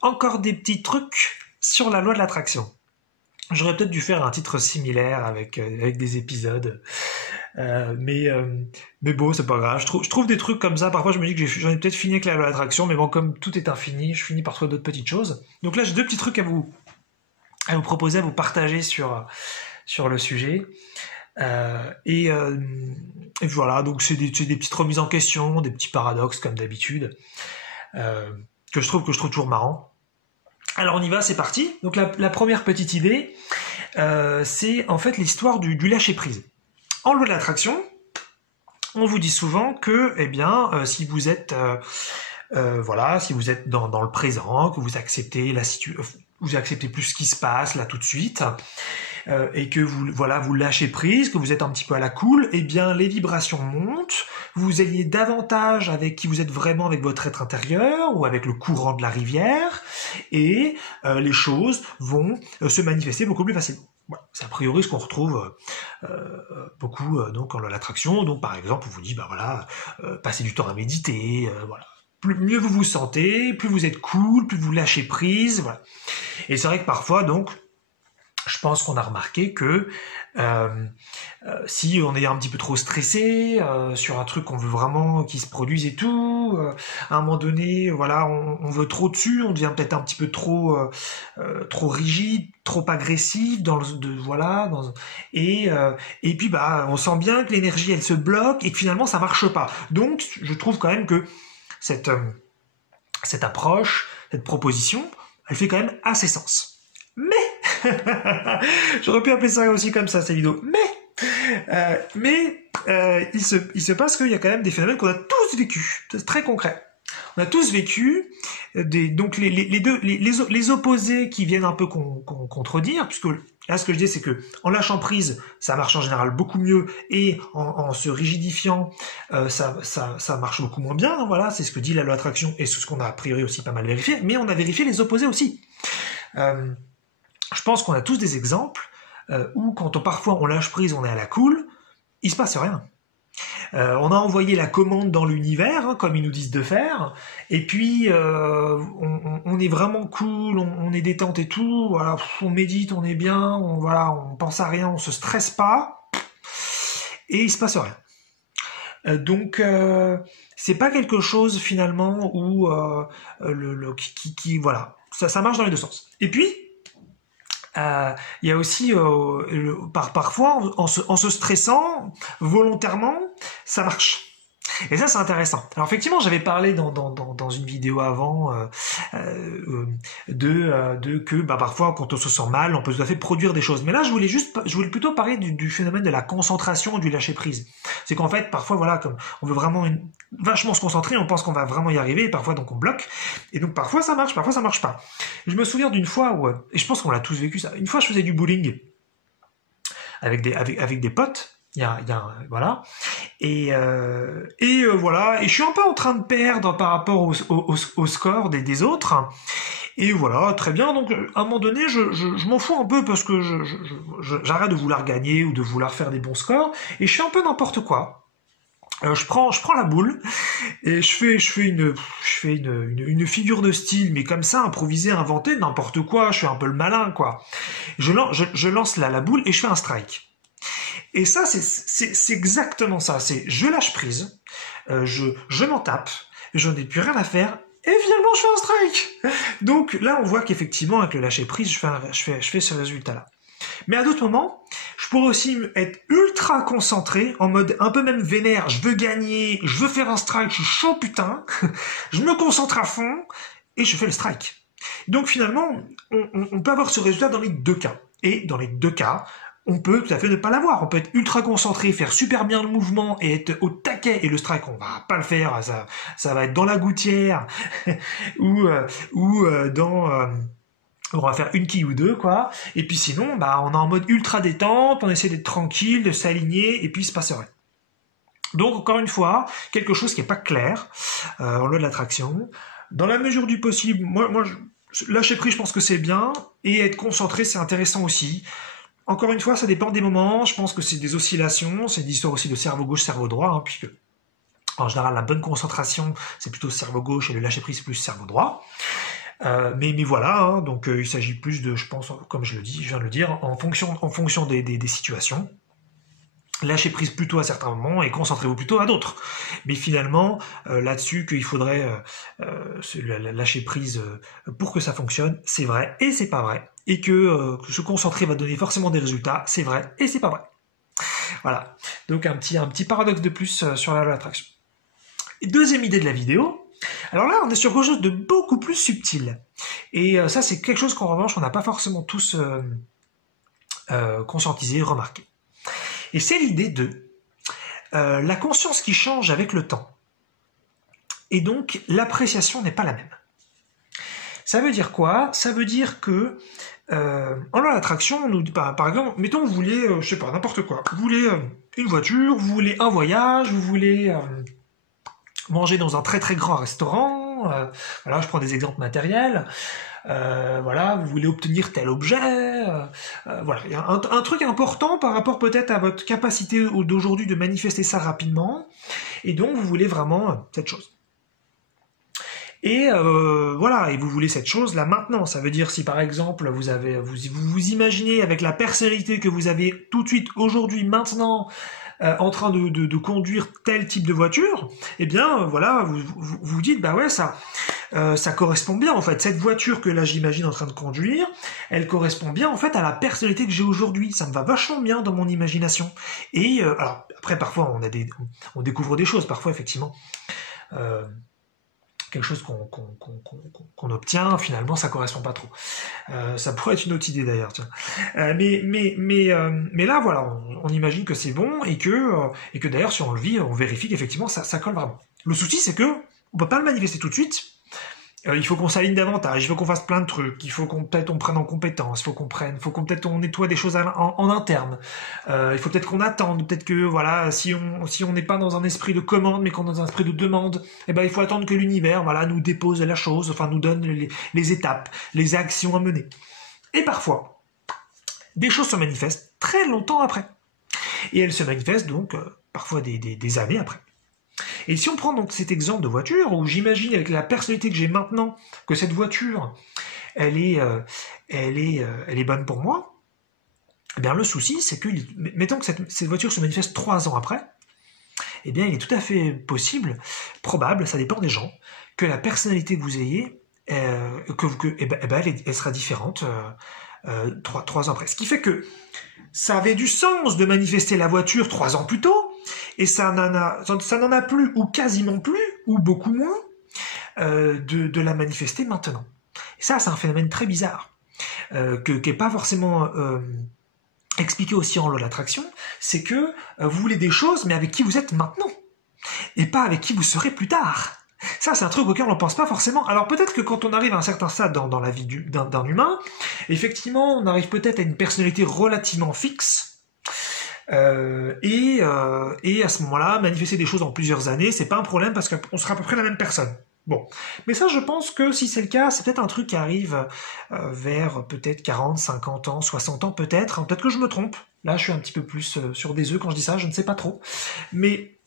encore des petits trucs sur la loi de l'attraction. J'aurais peut-être dû faire un titre similaire avec des épisodes. Euh, mais, euh, mais bon, c'est pas grave. Je trouve des trucs comme ça. Parfois, je me dis que j'en ai peut-être fini avec la loi de l'attraction. Mais bon, comme tout est infini, je finis par trouver d'autres petites choses. Donc là, j'ai deux petits trucs à vous proposer, à vous partager sur le sujet. Euh, et, euh, et voilà, donc c'est des petites remises en question, des petits paradoxes comme d'habitude, euh, que je trouve toujours marrant. Alors on y va, c'est parti. Donc la première petite idée, c'est en fait l'histoire du lâcher prise. En loi de l'attraction, on vous dit souvent que, eh bien, si vous êtes, voilà, si vous êtes dans le présent, que vous acceptez vous acceptez plus ce qui se passe là tout de suite, et que vous lâchez prise, que vous êtes un petit peu à la cool, eh bien les vibrations montent, vous alliez davantage avec qui vous êtes vraiment, avec votre être intérieur ou avec le courant de la rivière, et les choses vont se manifester beaucoup plus facilement. Voilà. C'est a priori ce qu'on retrouve beaucoup donc en l'attraction. Donc par exemple, on vous dit bah voilà, passez du temps à méditer, voilà. Mieux vous vous sentez, plus vous êtes cool, plus vous lâchez prise, voilà. Et c'est vrai que parfois donc je pense qu'on a remarqué que euh, si on est un petit peu trop stressé sur un truc qu'on veut vraiment qui se produise et tout, à un moment donné, voilà, on veut trop dessus, on devient peut-être un petit peu trop rigide, trop agressif voilà, et puis bah on sent bien que l'énergie elle se bloque et que finalement ça marche pas. Donc je trouve quand même que cette cette approche, cette proposition, elle fait quand même assez sens. Mais j'aurais pu appeler ça aussi comme ça, cette vidéo. Mais il se passe qu'il y a quand même des phénomènes qu'on a tous vécu. C'est très concret. On a tous vécu donc les opposés qui viennent un peu contredire, puisque là ce que je dis c'est que en lâchant prise, ça marche en général beaucoup mieux, et en se rigidifiant, ça marche beaucoup moins bien. Voilà, c'est ce que dit la loi d'attraction et c'est ce qu'on a a priori aussi pas mal vérifié. Mais on a vérifié les opposés aussi. Euh, je pense qu'on a tous des exemples où quand parfois on lâche prise, on est à la cool, il se passe rien. On a envoyé la commande dans l'univers, hein, comme ils nous disent de faire, et puis on est vraiment cool, on est détente et tout, voilà, on médite, on est bien, on pense à rien, on se stresse pas, et il se passe rien. Donc c'est pas quelque chose finalement où voilà, ça marche dans les deux sens. Et puis il y a aussi parfois en se stressant volontairement, ça marche. Et ça, c'est intéressant. Alors effectivement, j'avais parlé dans une vidéo avant de que bah, parfois, quand on se sent mal, on peut tout à fait produire des choses. Mais là, je voulais plutôt parler du phénomène de la concentration, du lâcher prise. C'est qu'en fait, parfois, voilà, comme on veut vraiment vachement se concentrer, on pense qu'on va vraiment y arriver, et parfois donc on bloque. Et donc parfois ça marche pas. Je me souviens d'une fois où, et je pense qu'on l'a tous vécu ça. Une fois, je faisais du bowling avec des potes. Voilà, voilà, et je suis un peu en train de perdre par rapport au score des autres, et voilà, très bien. Donc à un moment donné, je m'en fous un peu parce que j'arrête de vouloir gagner ou de vouloir faire des bons scores, et je fais un peu n'importe quoi. Je prends la boule et je fais une figure de style, mais comme ça, improvisée, inventée, n'importe quoi. Je fais un peu le malin, quoi. Je lance la boule et je fais un strike. Et ça, c'est exactement ça. C'est je lâche prise, je m'en tape, je n'ai plus rien à faire. Et finalement, je fais un strike. Donc là, on voit qu'effectivement, avec le lâcher prise, je fais ce résultat-là. Mais à d'autres moments, je pourrais aussi être ultra concentré, en mode un peu même vénère, je veux gagner, je veux faire un strike, je suis chaud putain, je me concentre à fond, et je fais le strike. Donc finalement, on peut avoir ce résultat dans les deux cas. Et dans les deux cas, on peut tout à fait ne pas l'avoir. On peut être ultra concentré, faire super bien le mouvement et être au taquet, et le strike, on va pas le faire, ça va être dans la gouttière, ou dans... on va faire une quille ou deux, quoi. Et puis sinon, bah, on est en mode ultra détente, on essaie d'être tranquille, de s'aligner, et puis il se passe rien. Donc, encore une fois, quelque chose qui est pas clair en loi de l'attraction. Dans la mesure du possible, lâcher prise, je pense que c'est bien, et être concentré, c'est intéressant aussi. Encore une fois, ça dépend des moments, je pense que c'est des oscillations, c'est une histoire aussi de cerveau gauche, cerveau droit, hein, puisque en général, la bonne concentration, c'est plutôt cerveau gauche, et le lâcher prise, c'est plus cerveau droit. Mais voilà, hein, donc il s'agit plus de, je pense, comme je viens de le dire, en fonction des situations. Lâchez prise plutôt à certains moments et concentrez-vous plutôt à d'autres. Mais finalement, là-dessus, qu'il faudrait lâcher prise pour que ça fonctionne, c'est vrai et c'est pas vrai. Et que se concentrer va donner forcément des résultats, c'est vrai et c'est pas vrai. Voilà. Donc un petit paradoxe de plus sur la loi de l'attraction. Deuxième idée de la vidéo. Alors là, on est sur quelque chose de beaucoup plus subtil. Et ça, c'est quelque chose qu'en revanche, on n'a pas forcément tous conscientisé, remarqué. Et c'est l'idée de la conscience qui change avec le temps. Et donc, l'appréciation n'est pas la même. Ça veut dire quoi? Ça veut dire que, en loi d'attraction, par exemple, mettons, vous voulez, je sais pas, n'importe quoi. Vous voulez une voiture, vous voulez un voyage, vous voulez manger dans un très très grand restaurant. Voilà, je prends des exemples matériels. Voilà, vous voulez obtenir tel objet, voilà, il y a un truc important par rapport peut-être à votre capacité d'aujourd'hui de manifester ça rapidement, et donc vous voulez vraiment cette chose. Et voilà, et vous voulez cette chose là maintenant. Ça veut dire si par exemple vous imaginez avec la personnalité que vous avez tout de suite aujourd'hui, maintenant, en train de conduire tel type de voiture, eh bien voilà, vous dites bah ouais ça correspond bien en fait. Cette voiture que là j'imagine en train de conduire, elle correspond bien en fait à la personnalité que j'ai aujourd'hui. Ça me va vachement bien dans mon imagination. Et alors après parfois on découvre des choses, parfois effectivement. Quelque chose qu'on obtient, finalement ça correspond pas trop. Ça pourrait être une autre idée d'ailleurs, tiens. Mais là voilà, on imagine que c'est bon et que d'ailleurs si on le vit, on vérifie qu'effectivement ça colle vraiment. Le souci c'est que on peut pas le manifester tout de suite. Il faut qu'on s'aligne davantage, il faut qu'on fasse plein de trucs, il faut qu'on peut-être on prenne en compétence, il faut qu'on peut-être on nettoie des choses en interne. Il faut peut-être qu'on attende, peut-être que voilà, si on n'est pas dans un esprit de commande, mais qu'on est dans un esprit de demande, eh ben il faut attendre que l'univers voilà nous dépose la chose, enfin nous donne les étapes, les actions à mener. Et parfois, des choses se manifestent très longtemps après, et elles se manifestent donc parfois des années après. Et si on prend donc cet exemple de voiture, où j'imagine avec la personnalité que j'ai maintenant, que cette voiture, elle est bonne pour moi, eh bien le souci, c'est que, mettons que cette voiture se manifeste 3 ans après, eh bien il est tout à fait possible, probable, ça dépend des gens, que la personnalité que vous ayez, elle sera différente 3 ans après. Ce qui fait que ça avait du sens de manifester la voiture 3 ans plus tôt, et ça n'en a plus, ou quasiment plus, ou beaucoup moins, de la manifester maintenant. Et ça, c'est un phénomène très bizarre, qui n'est pas forcément expliqué aussi en loi de l'attraction, c'est que vous voulez des choses, mais avec qui vous êtes maintenant, et pas avec qui vous serez plus tard. Ça, c'est un truc auquel on ne pense pas forcément. Alors peut-être que quand on arrive à un certain stade dans la vie d'un humain, effectivement, on arrive peut-être à une personnalité relativement fixe, et à ce moment-là, manifester des choses en plusieurs années, c'est pas un problème parce qu'on sera à peu près la même personne. Bon, mais ça, je pense que si c'est le cas, c'est peut-être un truc qui arrive vers peut-être 40, 50 ans, 60 ans peut-être. Peut-être que je me trompe. Là, je suis un petit peu plus sur des œufs quand je dis ça, je ne sais pas trop. Mais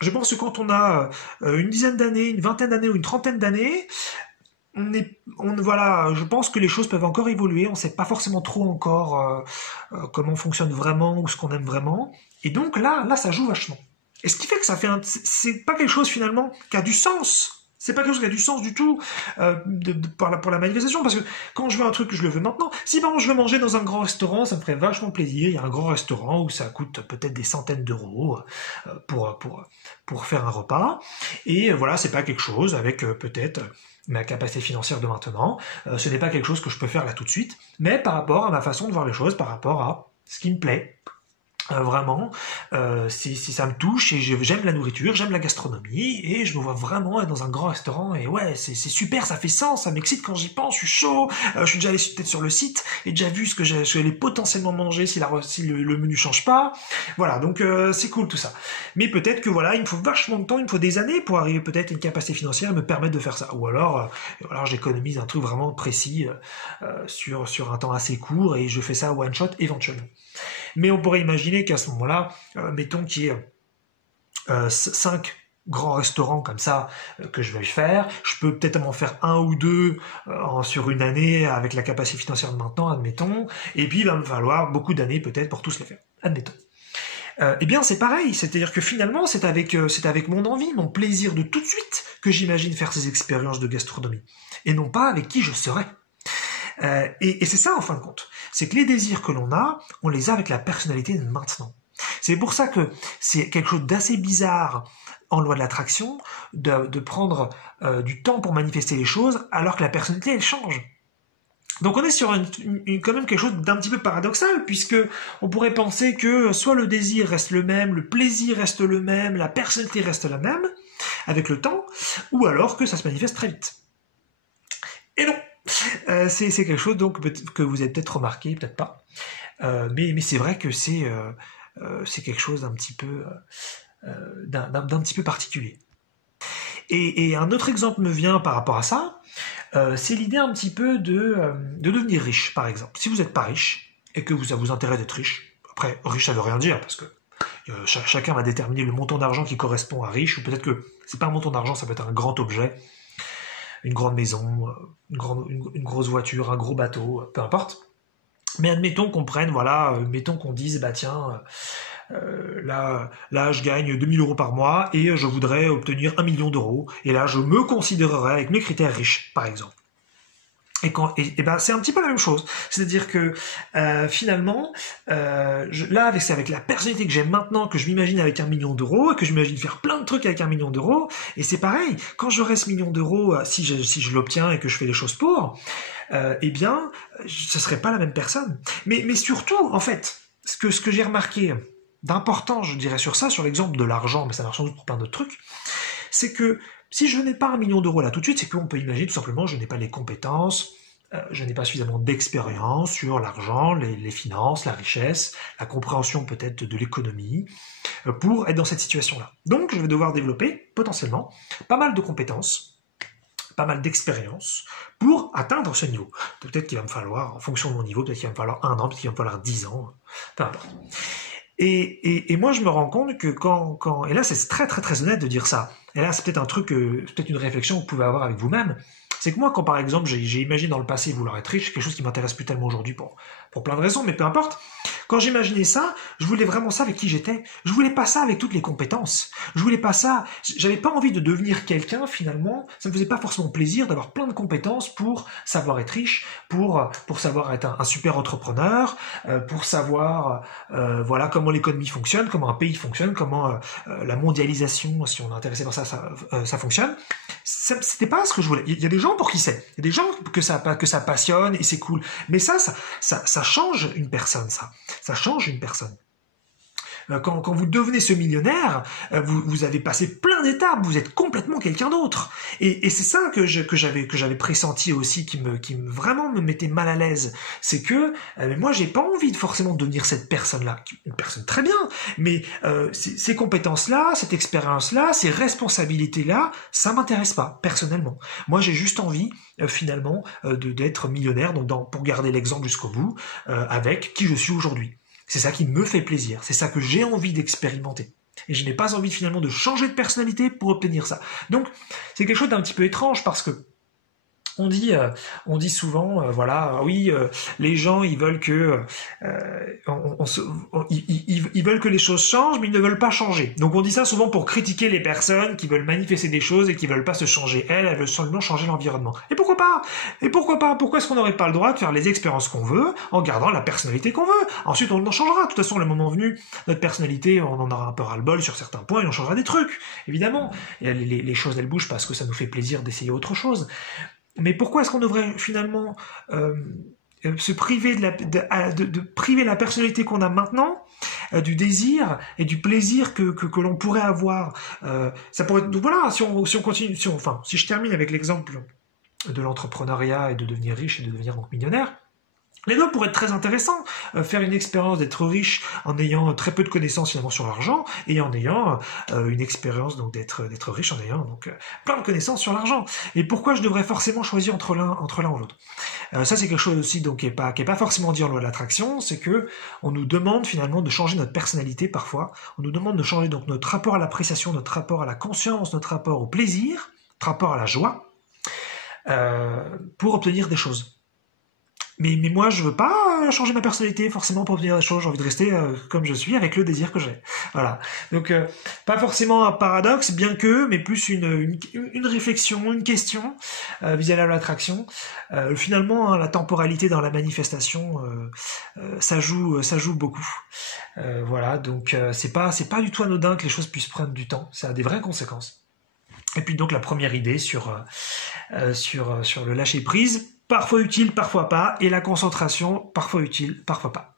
je pense que quand on a une dizaine d'années, une vingtaine d'années ou une trentaine d'années, voilà, je pense que les choses peuvent encore évoluer. On ne sait pas forcément trop encore comment on fonctionne vraiment ou ce qu'on aime vraiment. Et donc là, ça joue vachement. Et ce qui fait que c'est pas quelque chose finalement qui a du sens. C'est pas quelque chose qui a du sens du tout pour la manifestation, parce que quand je veux un truc, je le veux maintenant. Si par exemple je veux manger dans un grand restaurant, ça me ferait vachement plaisir. Il y a un grand restaurant où ça coûte peut-être des centaines d'euros pour faire un repas. Et voilà, c'est pas quelque chose avec peut-être ma capacité financière de maintenant. Ce n'est pas quelque chose que je peux faire là tout de suite, mais par rapport à ma façon de voir les choses, par rapport à ce qui me plaît. Vraiment, si ça me touche et j'aime la nourriture, j'aime la gastronomie et je me vois vraiment être dans un grand restaurant et ouais, c'est super, ça fait sens, ça m'excite quand j'y pense, je suis chaud, je suis déjà allé peut-être sur le site et déjà vu ce que j'allais potentiellement manger si le menu change pas. Voilà, donc c'est cool tout ça. Mais peut-être que voilà, il me faut vachement de temps, il me faut des années pour arriver peut-être à une capacité financière et me permettre de faire ça. Ou alors j'économise un truc vraiment précis sur un temps assez court et je fais ça one shot éventuellement. Mais on pourrait imaginer qu'à ce moment-là, mettons qu'il y ait 5 grands restaurants comme ça que je vais faire. Je peux peut-être m'en faire un ou deux sur une année avec la capacité financière de maintenant, admettons. Et puis il va me falloir beaucoup d'années peut-être pour tous les faire, admettons. Eh bien c'est pareil, c'est-à-dire que finalement c'est avec mon envie, mon plaisir de tout de suite que j'imagine faire ces expériences de gastronomie, et non pas avec qui je serai. Et c'est ça en fin de compte, c'est que les désirs que l'on a, on les a avec la personnalité de maintenant. C'est pour ça que c'est quelque chose d'assez bizarre en loi de l'attraction de prendre du temps pour manifester les choses alors que la personnalité elle change. Donc on est sur quand même quelque chose d'un petit peu paradoxal, puisque on pourrait penser que soit le désir reste le même, le plaisir reste le même, la personnalité reste la même avec le temps, ou alors que ça se manifeste très vite. Et non, c'est quelque chose donc que vous avez peut-être remarqué, peut-être pas, mais c'est vrai que c'est quelque chose d'un petit peu d'un petit peu particulier. Et un autre exemple me vient par rapport à ça, c'est l'idée un petit peu de devenir riche, par exemple. Si vous n'êtes pas riche, et que ça vous intéresse d'être riche, après, riche ça veut rien dire, parce que chacun va déterminer le montant d'argent qui correspond à riche, ou peut-être que c'est pas un montant d'argent, ça peut être un grand objet, une grande maison, une grosse voiture, un gros bateau, peu importe. Mais admettons qu'on prenne, voilà, mettons qu'on dise, bah tiens, là, je gagne 2000 euros par mois et je voudrais obtenir 1 million d'euros. Et là, je me considérerais avec mes critères riches, par exemple. Et ben, c'est un petit peu la même chose. C'est-à-dire que finalement, là, avec la personnalité que j'ai maintenant, que je m'imagine avec 1 million d'euros, et que je m'imagine faire plein de trucs avec 1 million d'euros, et c'est pareil, quand j'aurai ce million d'euros, si je l'obtiens et que je fais les choses pour, eh bien, ce serait pas la même personne. Mais surtout, en fait, ce que j'ai remarqué d'important, je dirais sur ça, sur l'exemple de l'argent, mais ça marche sans doute pour plein d'autres trucs, c'est que si je n'ai pas 1 million d'euros là tout de suite, c'est qu'on peut imaginer tout simplement je n'ai pas les compétences, je n'ai pas suffisamment d'expérience sur l'argent, les finances, la richesse, la compréhension peut-être de l'économie, pour être dans cette situation-là. Donc je vais devoir développer potentiellement pas mal de compétences, pas mal d'expérience pour atteindre ce niveau. Peut-être qu'il va me falloir, en fonction de mon niveau, peut-être qu'il va me falloir 1 an, peut-être qu'il va me falloir 10 ans, peu importe. Et moi je me rends compte que et là c'est très très très honnête de dire ça, et là c'est peut-être un truc, peut-être une réflexion que vous pouvez avoir avec vous-même, c'est que moi quand par exemple j'ai imaginé dans le passé vouloir être riche, quelque chose qui m'intéresse plus tellement aujourd'hui pour plein de raisons, mais peu importe, quand j'imaginais ça, je voulais vraiment ça avec qui j'étais, je voulais pas ça avec toutes les compétences, je voulais pas ça, j'avais pas envie de devenir quelqu'un finalement, ça me faisait pas forcément plaisir d'avoir plein de compétences pour savoir être riche, pour savoir être un super entrepreneur, pour savoir voilà comment l'économie fonctionne, comment un pays fonctionne, comment la mondialisation, si on est intéressé par ça, ça fonctionne. C'était pas ce que je voulais. Il y a des gens pour qui c'est. Il y a des gens que ça passionne et c'est cool. Mais ça change une personne, ça. Ça change une personne. Quand vous devenez ce millionnaire, vous avez passé plein d'étapes, vous êtes complètement quelqu'un d'autre. Et c'est ça que j'avais pressenti aussi, qui vraiment me mettait mal à l'aise. C'est que moi j'ai pas envie de forcément devenir cette personne-là, une personne très bien, mais ces compétences-là, cette expérience-là, ces responsabilités-là, ça m'intéresse pas personnellement. Moi j'ai juste envie finalement d'être millionnaire, donc pour garder l'exemple jusqu'au bout, avec qui je suis aujourd'hui. C'est ça qui me fait plaisir, c'est ça que j'ai envie d'expérimenter. Et je n'ai pas envie finalement de changer de personnalité pour obtenir ça. Donc c'est quelque chose d'un petit peu étrange parce que on dit souvent, voilà, oui, les gens ils veulent que ils veulent que les choses changent, mais ils ne veulent pas changer. Donc on dit ça souvent pour critiquer les personnes qui veulent manifester des choses et qui veulent pas se changer. Elles veulent seulement changer l'environnement. Et pourquoi pas? Pourquoi est-ce qu'on n'aurait pas le droit de faire les expériences qu'on veut en gardant la personnalité qu'on veut? Ensuite on en changera. De toute façon, le moment venu, notre personnalité, on en aura un peu ras-le-bol sur certains points et on changera des trucs. Évidemment, et les choses elles bougent parce que ça nous fait plaisir d'essayer autre chose. Mais pourquoi est-ce qu'on devrait finalement se priver de priver la personnalité qu'on a maintenant du désir et du plaisir que l'on pourrait avoir? Ça pourrait être, donc voilà, si on continue, si je termine avec l'exemple de l'entrepreneuriat et de devenir riche et de devenir donc millionnaire. Les deux pourraient être très intéressants, faire une expérience d'être riche en ayant très peu de connaissances finalement sur l'argent et en ayant une expérience donc d'être riche en ayant donc plein de connaissances sur l'argent. Et pourquoi je devrais forcément choisir entre l'un ou l'autre? Ça, c'est quelque chose aussi donc qui est pas forcément dit en loi de l'attraction, c'est que on nous demande finalement de changer notre personnalité parfois. On nous demande de changer donc notre rapport à l'appréciation, notre rapport à la conscience, notre rapport au plaisir, notre rapport à la joie, pour obtenir des choses. Mais moi, je veux pas changer ma personnalité forcément pour obtenir des choses. J'ai envie de rester comme je suis avec le désir que j'ai. Voilà. Donc, pas forcément un paradoxe, bien que, mais plus une réflexion, une question vis-à-vis de l'attraction. Finalement, hein, la temporalité dans la manifestation, ça joue beaucoup. Voilà. Donc, c'est pas du tout anodin que les choses puissent prendre du temps. Ça a des vraies conséquences. Et puis donc la première idée sur le lâcher prise, parfois utile, parfois pas, et la concentration, parfois utile, parfois pas.